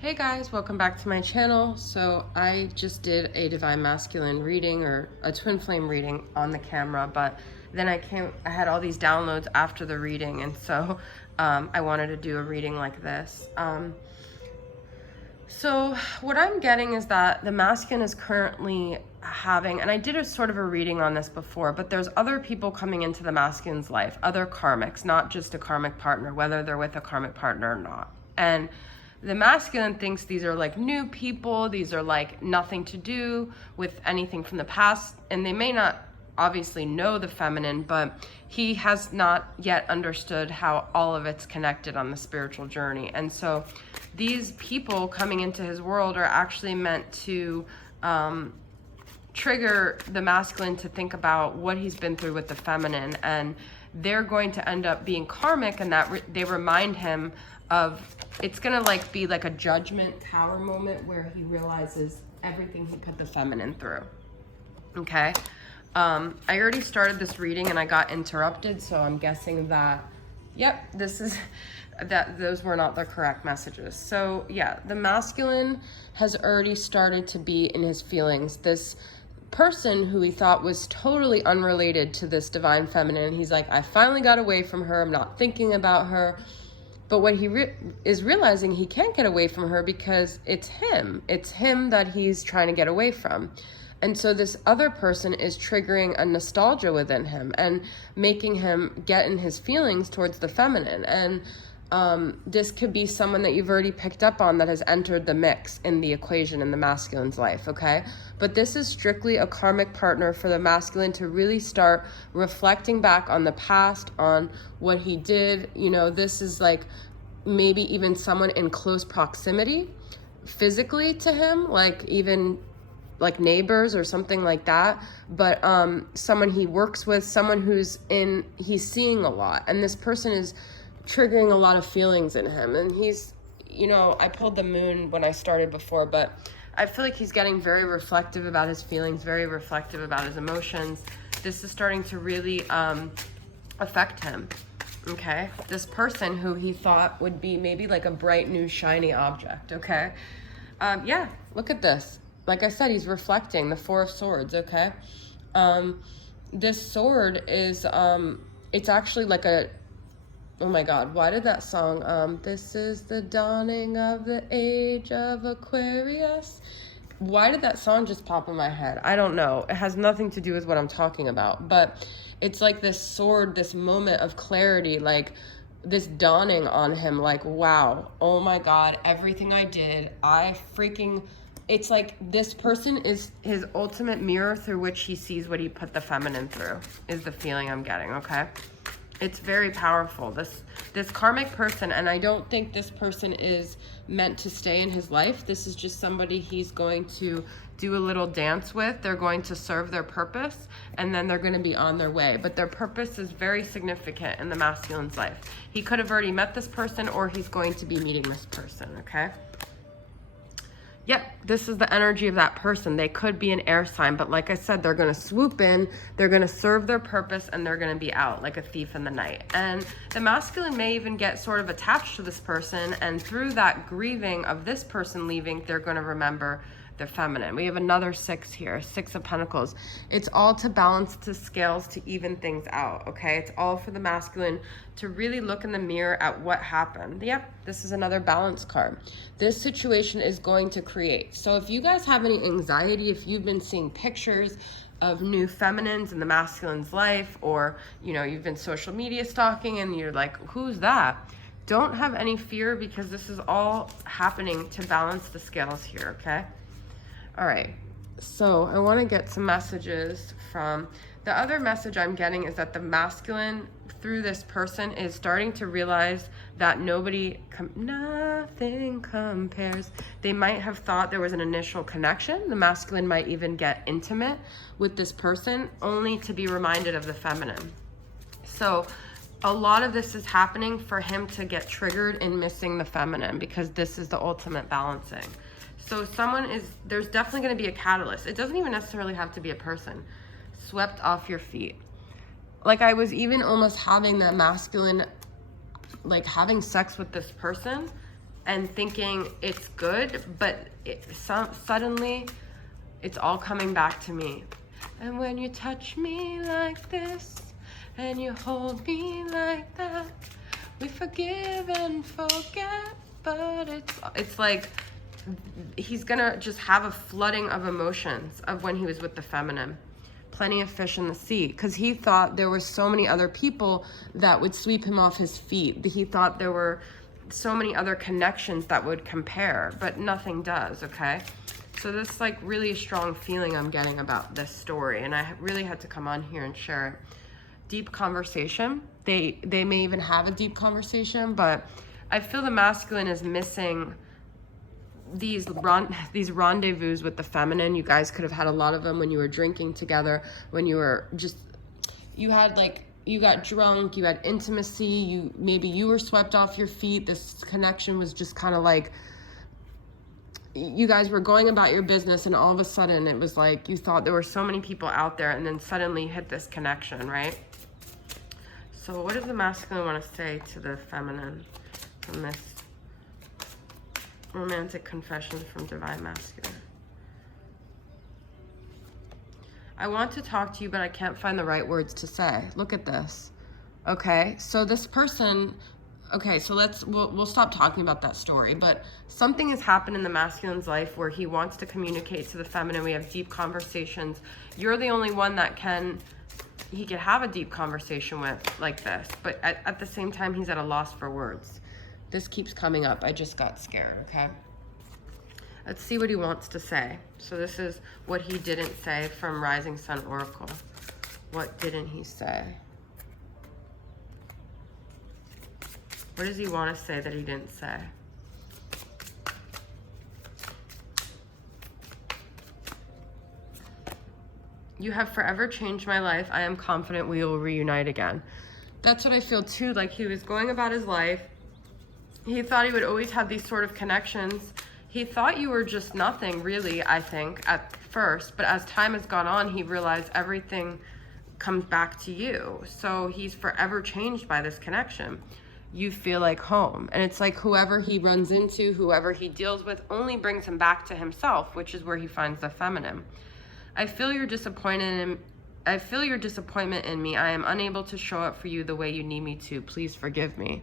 Hey guys, welcome back to my channel. So I just did a Divine Masculine reading or a twin flame reading on the camera, but then I had all these downloads after the reading, and so I wanted to do a reading like this. So what I'm getting is that the masculine is currently having, and I did a sort of a reading on this before, but there's other people coming into the masculine's life, other karmics, not just a karmic partner, whether they're with a karmic partner or not. And the masculine thinks these are like new people, these are like nothing to do with anything from the past, and they may not obviously know the feminine, but he has not yet understood how all of it's connected on the spiritual journey. And so these people coming into his world are actually meant to trigger the masculine to think about what he's been through with the feminine, and they're going to end up being karmic, and that they remind him of, it's gonna like be like a judgment power moment where he realizes everything he put the feminine through. Okay, I already started this reading and I got interrupted, so I'm guessing that, yep, those were not the correct messages. So yeah, the masculine has already started to be in his feelings. This person who he thought was totally unrelated to this divine feminine, he's like, I finally got away from her, I'm not thinking about her. But what he is realizing, he can't get away from her because it's him that he's trying to get away from. And so this other person is triggering a nostalgia within him and making him get in his feelings towards the feminine. And this could be someone that you've already picked up on that has entered the mix in the equation in the masculine's life, okay? But this is strictly a karmic partner for the masculine to really start reflecting back on the past, on what he did. You know, this is like maybe even someone in close proximity physically to him, like even like neighbors or something like that, but someone he works with, someone he's seeing a lot, and this person is triggering a lot of feelings in him. And he's, you know, I pulled the moon when I started before, but I feel like he's getting very reflective about his feelings, very reflective about his emotions. This is starting to really affect him, okay? This person who he thought would be maybe like a bright new shiny object, okay? Yeah, look at this. Like I said, he's reflecting the Four of Swords, okay? This sword is, it's actually like a, oh my God, why did that song, this is the dawning of the age of Aquarius. Why did that song just pop in my head? I don't know. It has nothing to do with what I'm talking about, but it's like this sword, this moment of clarity, like this dawning on him, like, wow, oh my God, everything I did, it's like this person is his ultimate mirror through which he sees what he put the feminine through, is the feeling I'm getting, okay? It's very powerful, this karmic person, and I don't think this person is meant to stay in his life. This is just somebody he's going to do a little dance with. They're going to serve their purpose, and then they're going to be on their way. But their purpose is very significant in the masculine's life. He could have already met this person, or he's going to be meeting this person, okay? Yep, this is the energy of that person. They could be an air sign, but like I said, they're going to swoop in, they're going to serve their purpose, and they're going to be out like a thief in the night. And the masculine may even get sort of attached to this person, and through that grieving of this person leaving, they're going to remember their feminine. We have another 6 here, 6 of Pentacles. It's all to balance the scales, to even things out, okay? It's all for the masculine to really look in the mirror at what happened. Yep, this is another balance card. This situation is going to create. So if you guys have any anxiety, if you've been seeing pictures of new feminines in the masculine's life, or, you know, you've been social media stalking and you're like, who's that? Don't have any fear, because this is all happening to balance the scales here, okay? All right, so I want to get some messages from, the other message I'm getting is that the masculine through this person is starting to realize that nothing compares. They might have thought there was an initial connection. The masculine might even get intimate with this person, only to be reminded of the feminine. So a lot of this is happening for him to get triggered in missing the feminine, because this is the ultimate balancing. So there's definitely going to be a catalyst. It doesn't even necessarily have to be a person. Swept off your feet. Like I was even almost having that masculine, like having sex with this person, and thinking it's good, but suddenly it's all coming back to me. And when you touch me like this, and you hold me like that, we forgive and forget, but it's like he's gonna just have a flooding of emotions of when he was with the feminine. Plenty of fish in the sea, because he thought there were so many other people that would sweep him off his feet. He thought there were so many other connections that would compare, but nothing does, okay? So this is like really a strong feeling I'm getting about this story, and I really had to come on here and share it. Deep conversation. They may even have a deep conversation, but I feel the masculine is missing these rendezvous with the feminine. You guys could have had a lot of them when you were drinking together, when you were just, you got drunk, you had intimacy, maybe you were swept off your feet. This connection was just kind of like, you guys were going about your business, and all of a sudden it was like you thought there were so many people out there, and then suddenly you hit this connection, right? So what does the masculine want to say to the feminine from this romantic confession from Divine Masculine? I want to talk to you, but I can't find the right words to say. Look at this. Okay, so this person, okay, so we'll stop talking about that story, but something has happened in the masculine's life where he wants to communicate to the feminine. We have deep conversations. You're the only one that he could have a deep conversation with like this, but at the same time, he's at a loss for words. This keeps coming up. I just got scared, okay? Let's see what he wants to say. So this is what he didn't say from Rising Sun Oracle. What didn't he say? What does he want to say that he didn't say? You have forever changed my life. I am confident we will reunite again. That's what I feel too. Like he was going about his life. He thought he would always have these sort of connections. He thought you were just nothing, really, I think, at first. But as time has gone on, he realized everything comes back to you. So he's forever changed by this connection. You feel like home. And it's like whoever he runs into, whoever he deals with, only brings him back to himself, which is where he finds the feminine. I feel your disappointment in me. I am unable to show up for you the way you need me to. Please forgive me.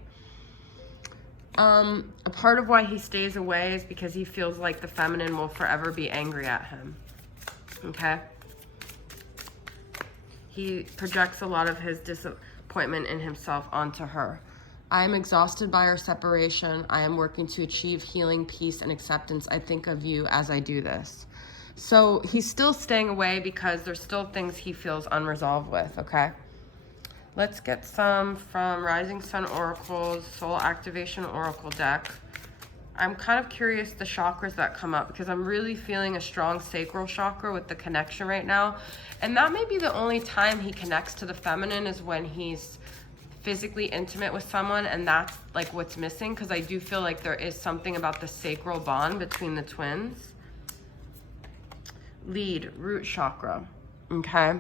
A part of why he stays away is because he feels like the feminine will forever be angry at him. Okay? He projects a lot of his disappointment in himself onto her. I am exhausted by our separation. I am working to achieve healing, peace, and acceptance. I think of you as I do this. So he's still staying away because there's still things he feels unresolved with, okay? Let's get some from Rising Sun Oracle's Soul Activation Oracle deck. I'm kind of curious the chakras that come up because I'm really feeling a strong sacral chakra with the connection right now. And that may be the only time he connects to the feminine is when he's physically intimate with someone, and that's like what's missing, because I do feel like there is something about the sacral bond between the twins. Lead, root chakra. Okay.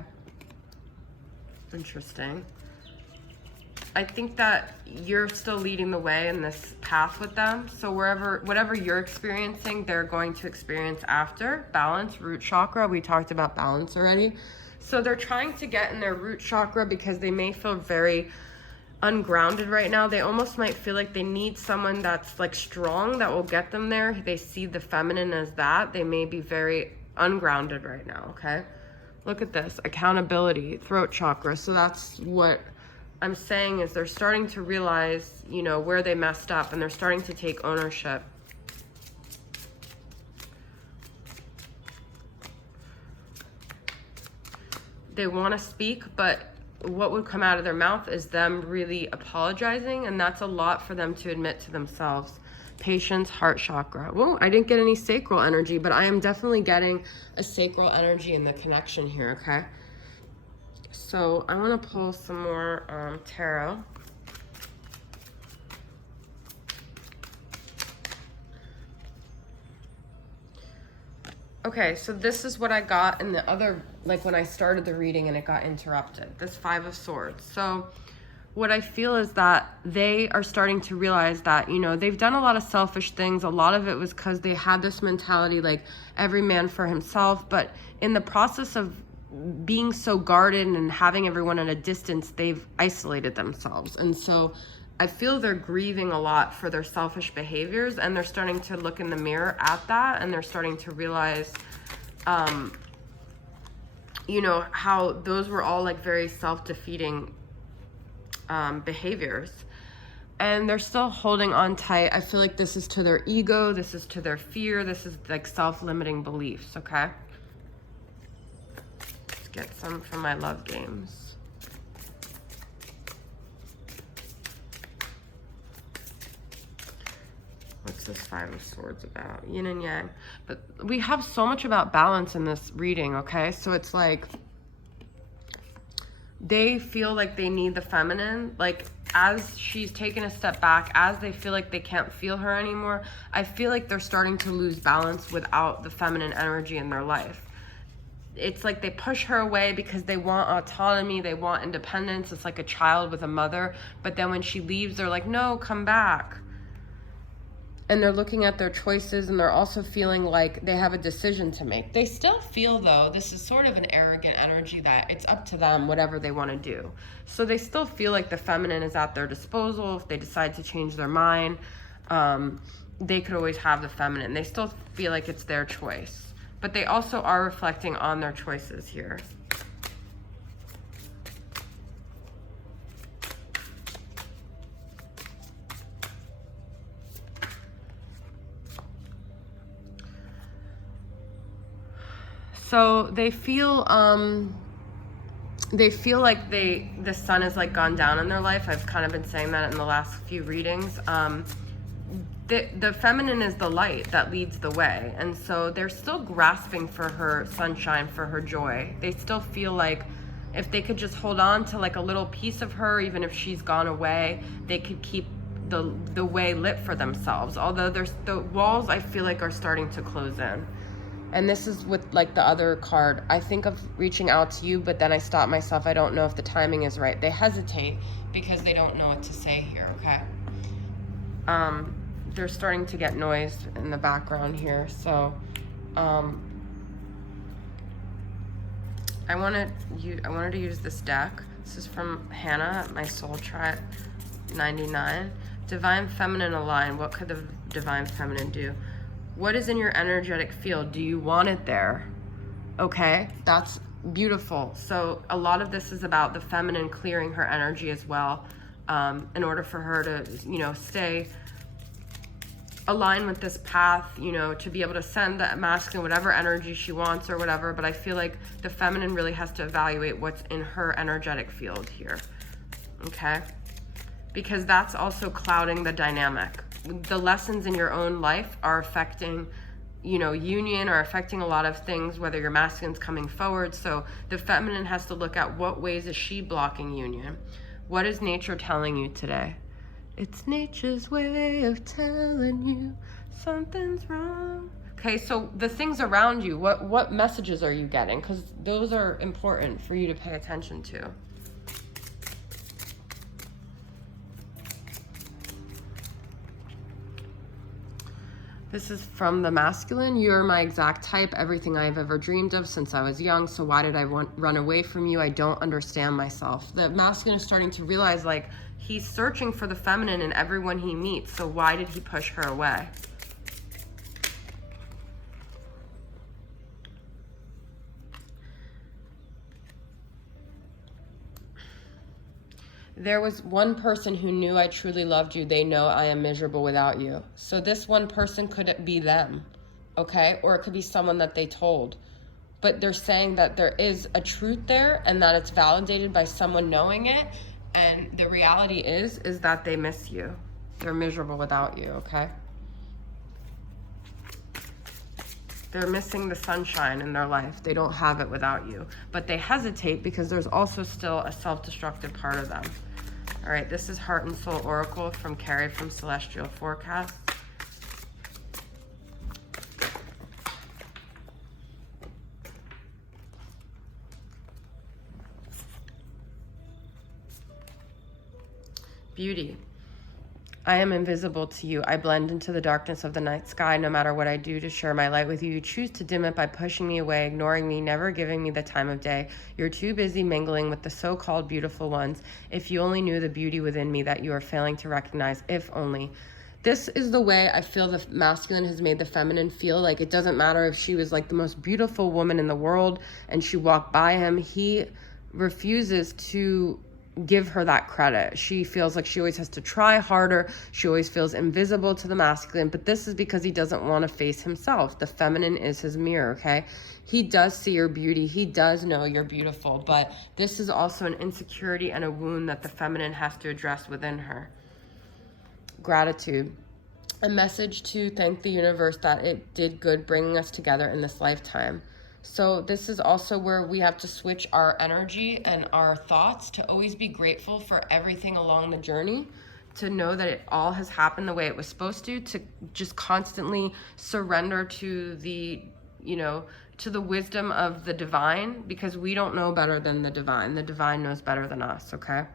Interesting. I think that you're still leading the way in this path with them. So whatever you're experiencing, they're going to experience after. Balance, root chakra. We talked about balance already. So they're trying to get in their root chakra because they may feel very ungrounded right now. They almost might feel like they need someone that's like strong that will get them there. They see the feminine as that. They may be very ungrounded right now, okay? Look at this, accountability, throat chakra. So that's what I'm saying is they're starting to realize, you know, where they messed up, and they're starting to take ownership. They want to speak, but what would come out of their mouth is them really apologizing, and that's a lot for them to admit to themselves. Patience, heart chakra. Well, I didn't get any sacral energy, but I am definitely getting a sacral energy in the connection here, okay? So I want to pull some more tarot. Okay, so this is what I got in the other, like when I started the reading and it got interrupted. This 5 of Swords. So what I feel is that they are starting to realize that, you know, they've done a lot of selfish things. A lot of it was because they had this mentality, like every man for himself. But in the process of being so guarded and having everyone at a distance, they've isolated themselves. And so I feel they're grieving a lot for their selfish behaviors, and they're starting to look in the mirror at that, and they're starting to realize, you know, how those were all like very self-defeating behaviors. And they're still holding on tight. I feel like this is to their ego, this is to their fear, this is like self-limiting beliefs, okay? Let's get some from my love games. What's this Five of Swords about? Yin and Yang. But we have so much about balance in this reading, okay? So it's like they feel like they need the feminine, like as she's taken a step back, as they feel like they can't feel her anymore, I feel like they're starting to lose balance without the feminine energy in their life. It's like they push her away because they want autonomy, they want independence. It's like a child with a mother, but then when she leaves, they're like, no, come back. And they're looking at their choices, and they're also feeling like they have a decision to make. They still feel, though, this is sort of an arrogant energy that it's up to them, whatever they want to do. So they still feel like the feminine is at their disposal. If they decide to change their mind, they could always have the feminine. They still feel like it's their choice. But they also are reflecting on their choices here. So they feel like the sun has like gone down in their life. I've kind of been saying that in the last few readings. The feminine is the light that leads the way. And so they're still grasping for her sunshine, for her joy. They still feel like if they could just hold on to like a little piece of her, even if she's gone away, they could keep the way lit for themselves. Although the walls, I feel like, are starting to close in. And this is with like the other card. I think of reaching out to you, but then I stop myself. I don't know if the timing is right. They hesitate because they don't know what to say here, okay? They're starting to get noise in the background here. So I wanted to use this deck. This is from Hannah at Mysoultribetarot 99. Divine Feminine Align. What could the Divine Feminine do? What is in your energetic field? Do you want it there? Okay, that's beautiful. So a lot of this is about the feminine clearing her energy as well, in order for her to, you know, stay aligned with this path, you know, to be able to send that masculine whatever energy she wants or whatever. But I feel like the feminine really has to evaluate what's in her energetic field here, okay? Because that's also clouding the dynamic. The lessons in your own life are affecting, you know, union, or affecting a lot of things, whether your masculine's coming forward. So the feminine has to look at what ways is she blocking union. What is nature telling you today? It's nature's way of telling you something's wrong. Okay, so the things around you, what messages are you getting? Because those are important for you to pay attention to. This is from the masculine. You're my exact type, everything I've ever dreamed of since I was young. So why did I run away from you? I don't understand myself. The masculine is starting to realize, like, he's searching for the feminine in everyone he meets. So why did he push her away? There was one person who knew I truly loved you. They know I am miserable without you. So this one person could be them, okay? Or it could be someone that they told. But they're saying that there is a truth there and that it's validated by someone knowing it. And the reality is that they miss you. They're miserable without you, okay? They're missing the sunshine in their life. They don't have it without you. But they hesitate because there's also still a self-destructive part of them. All right, this is Heart and Soul Oracle from Carrie from Celestial Forecast. Beauty. I am invisible to you. I blend into the darkness of the night sky. No matter what I do to share my light with you, you choose to dim it by pushing me away, ignoring me, never giving me the time of day. You're too busy mingling with the so-called beautiful ones. If you only knew the beauty within me that you are failing to recognize, if only. This is the way I feel the masculine has made the feminine feel. Like, it doesn't matter if she was like the most beautiful woman in the world and she walked by him. He refuses to give her that credit. She feels like she always has to try harder. She always feels invisible to the masculine, but this is because he doesn't want to face himself. The feminine is his mirror, okay? He does see your beauty. He does know you're beautiful, but this is also an insecurity and a wound that the feminine has to address within her. Gratitude. A message to thank the universe that it did good bringing us together in this lifetime. So this is also where we have to switch our energy and our thoughts to always be grateful for everything along the journey, to know that it all has happened the way it was supposed to just constantly surrender to the, you know, to the wisdom of the divine, because we don't know better than the divine. The divine knows better than us, okay?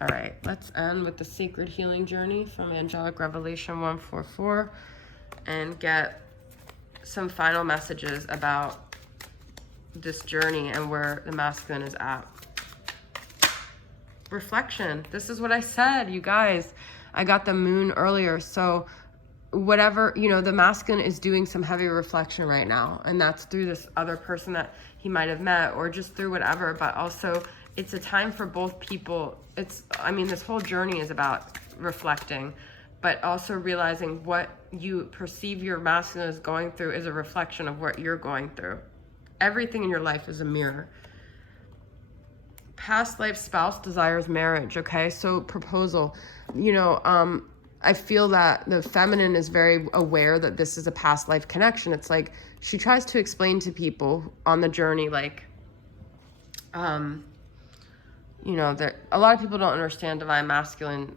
All right, let's end with the Sacred Healing Journey from Angelic Revelation 144 and get some final messages about this journey and where the masculine is at. Reflection. This is what I said, you guys. I got the moon earlier. So whatever, you know, the masculine is doing some heavy reflection right now. And that's through this other person that he might have met, or just through whatever. But also, it's a time for both people. I mean, this whole journey is about reflecting, but also realizing what you perceive your masculine is going through is a reflection of what you're going through. Everything in your life is a mirror. Past life spouse desires marriage, okay? So proposal, you know, I feel that the feminine is very aware that this is a past life connection. It's like she tries to explain to people on the journey, like, you know, a lot of people don't understand divine masculine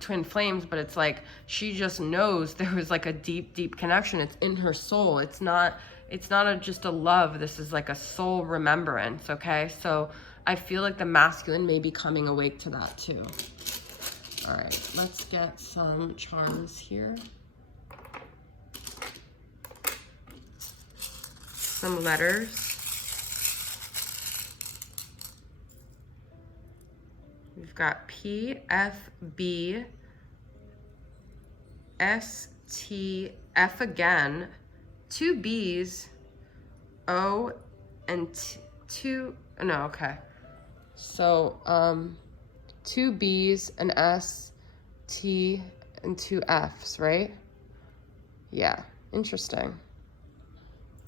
twin flames, but it's like she just knows there was like a deep connection. It's in her soul. It's not just a love. This is like a soul remembrance, okay? So I feel like the masculine may be coming awake to that too. All right, let's get some charms here. Some letters. We've got P, F, B, S, T, F again, 2 B's, O, and 2, no, okay. So, 2 B's, an S, T, and 2 F's, right? Yeah, interesting.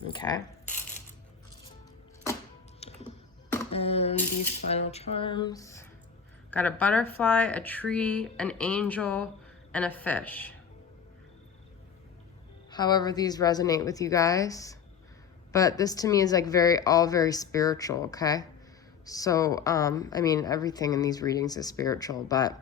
Okay. And these final charms. Got a butterfly, a tree, an angel, and a fish. However these resonate with you guys. But this to me is like all very spiritual, okay? So, I mean, everything in these readings is spiritual, but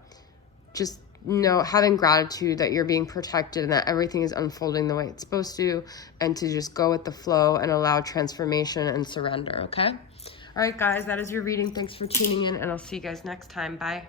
just know, having gratitude that you're being protected and that everything is unfolding the way it's supposed to, and to just go with the flow and allow transformation and surrender, okay? All right, guys, that is your reading. Thanks for tuning in, and I'll see you guys next time. Bye.